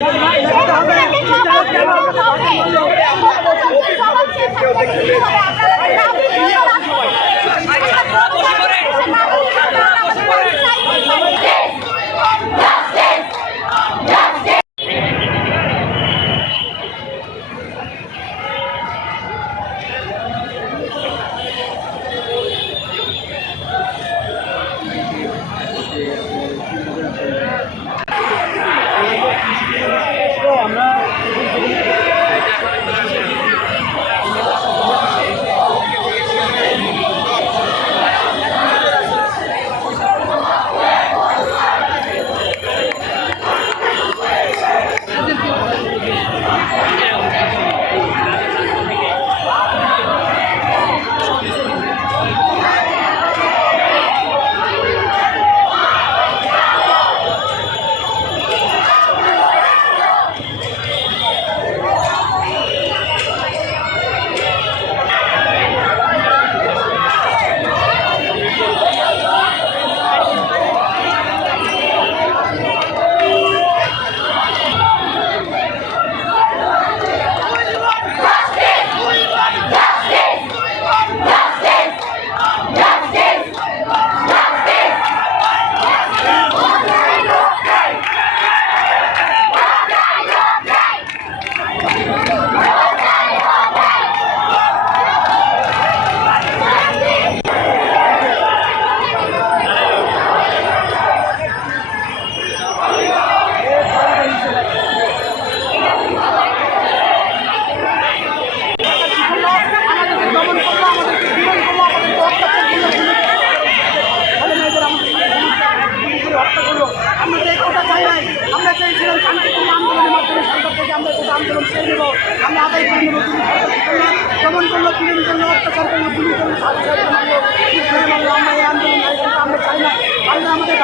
আমরা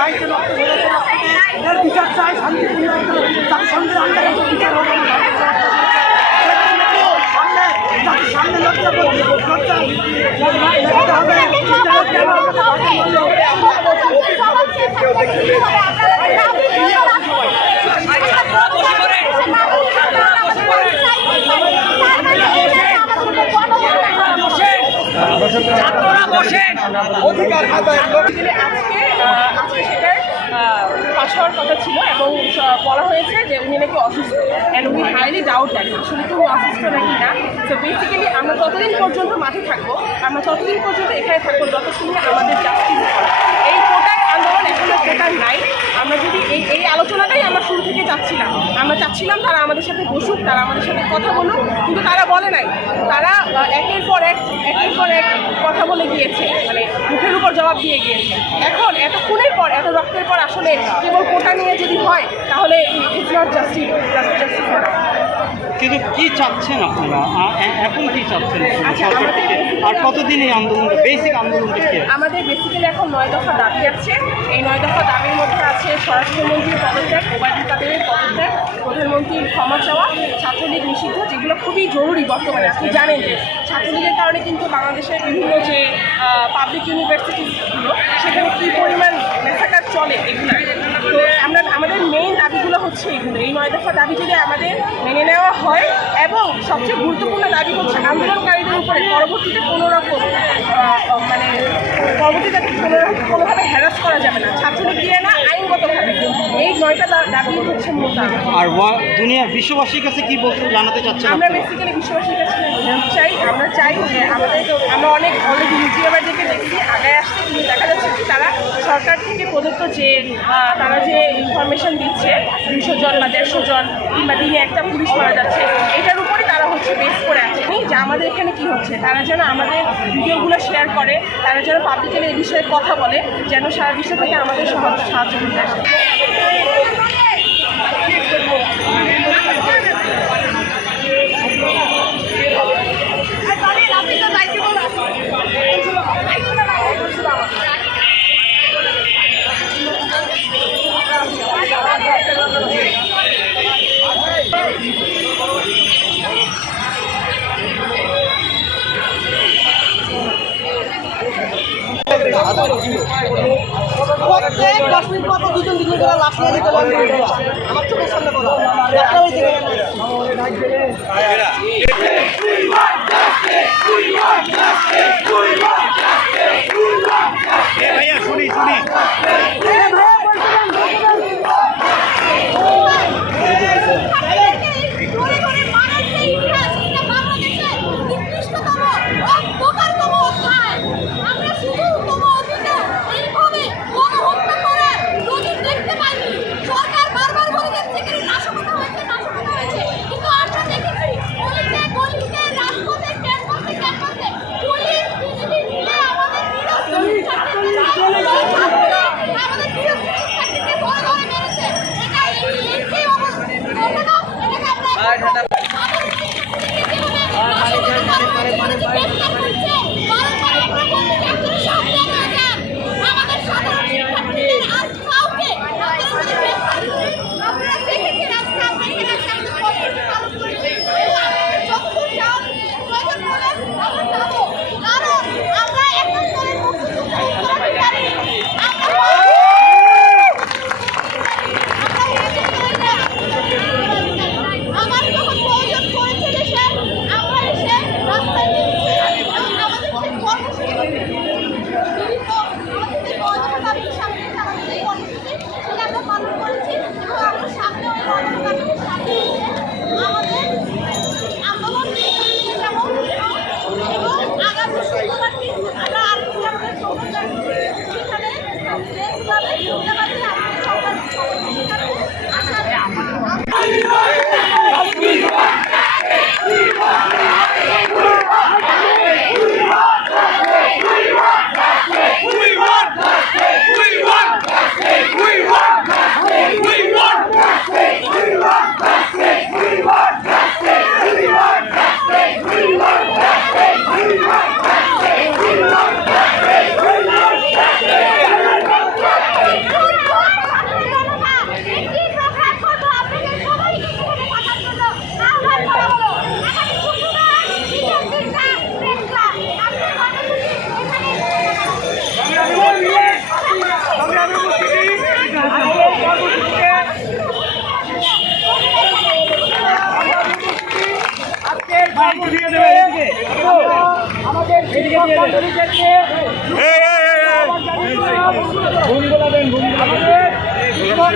এর বিচার চাই শান্তিপূর্ণ তার সঙ্গে বিচার হবে। সামনে সামনে লজ্জা লজ্জা লজ্জা হবে। বিচার কেন হবে তাকে বলল দিলে আজকে সেটার পাশ হওয়ার কথা ছিল এবং বলা হয়েছে যে উনি নাকি অসুস্থ। অ্যান্ড উনি হাইলি ডাউট দেন আসলে কি উনি অসুস্থ নাকি না। তো বেসিক্যালি আমরা ততদিন পর্যন্ত মাঠে থাকব, আমরা ততদিন পর্যন্ত এখানে থাকব, যতক্ষণ না আমাদের জাস্টিস এই কোটার আন্দোলন এখনও কোটার নাই। আমরা যদি এই এই আলোচনাটাই আমরা শুরু থেকে চাচ্ছিলাম, আমরা চাচ্ছিলাম তারা আমাদের সাথে বসুক, তারা আমাদের সাথে কথা বলুক, কিন্তু তারা বলে নাই। তারা একের পর এক, একের পর এক কথা বলে গিয়েছে। মানে জবাব দিয়ে গিয়েছে। এখন এত খুনের পর এত রক্তের পর আসলে কেবল কোটা নিয়ে যদি হয় তাহলে ইটস নট জাস্টিস জাস্টিস কিন্তু কি চাচ্ছেন আপনারা? এখন কি চাচ্ছেন আচ্ছা, আর কতদিন এই আন্দোলনটা বেসিক আন্দোলনটা কি? আমাদের বেসিক্যালি এখন নয় দফা দাবি আছে। এই নয় দফা দাবির মধ্যে আছে স্বরাষ্ট্রমন্ত্রীর পদত্যাগ ওবায়দুল কাদেরের পদত্যাগ প্রধানমন্ত্রীর ক্ষমা চাওয়া ছাত্রলীগ নিষিদ্ধ যেগুলো খুবই জরুরি বর্তমানে। আপনি জানেন যে ছাত্রলীগের কারণে কিন্তু বাংলাদেশের বিভিন্ন যে পাবলিক ইউনিভার্সিটিগুলো সেখানে কী পরিমাণ মেসাকার চলে এগুলো? তো আমরা, আমাদের মেইন দাবিগুলো হচ্ছে এগুলো। এই নয় দফা দাবি যদি আমাদের মেনে নেওয়া হয়, এবং সবচেয়ে গুরুত্বপূর্ণ দাবি হচ্ছে আন্দোলনকারীদের উপরে পরবর্তীতে কোনো রকম মানে পরবর্তীতে কোনো রকম কোনোভাবে হ্যারাস করা যাবে না। ছাত্রলীগ দিয়ে নয়টা দাবি হচ্ছে মূল আর দুনিয়ার বিশ্ববাসীর কাছে কি বলতে জানাতে চাচ্ছেন আমরা বেসিক্যালি বিশ্ববাসীর কাছে জানতে চাই আমরা চাই যে আমাদের আমরা অনেক অনেক মিউজিয়ামারদেরকে দেখছি আগায় আসছে কিন্তু দেখা যাচ্ছে কি তারা সরকার থেকে প্রদত্ত যে তারা যে ইনফরমেশন দিচ্ছে দুশো জন বা দেড়শো জন কিংবা দিনে একটা পুলিশ মারা যাচ্ছে এটার হচ্ছে বেস করে আছে। যে আমাদের এখানে কি হচ্ছে? তারা যেন আমাদের ভিডিওগুলো শেয়ার করে, তারা যেন পাবলিকের এই বিষয়ে কথা বলে, যেন সারা বিশ্ব থেকে আমাদের সাহায্য করতে আসে। প্রত্যেক দশ মিনিট দুজন দুজন বুঝিয়ে দেবে। আমাদের ভুল দেন। ভুল